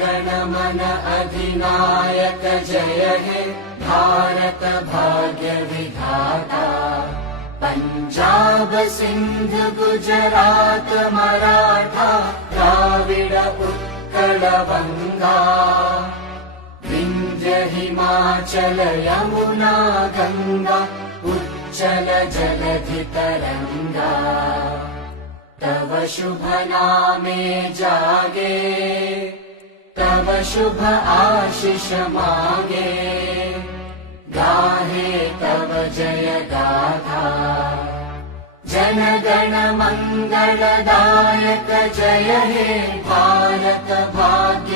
गण मन अधिनायक जय हे भारत भाग्य विधाता। पंजाब सिंध गुजरात मराठा द्राविड उत्कल बंगा। विंध्य हिमाचल यमुना गंगा उच्चल जलधि तरंगा। तव शुभ नामे जागे तव शुभ आशीष मागे। गाहे तव जय गाथा जन गण मंगलदायक जय हे भारत भाग्य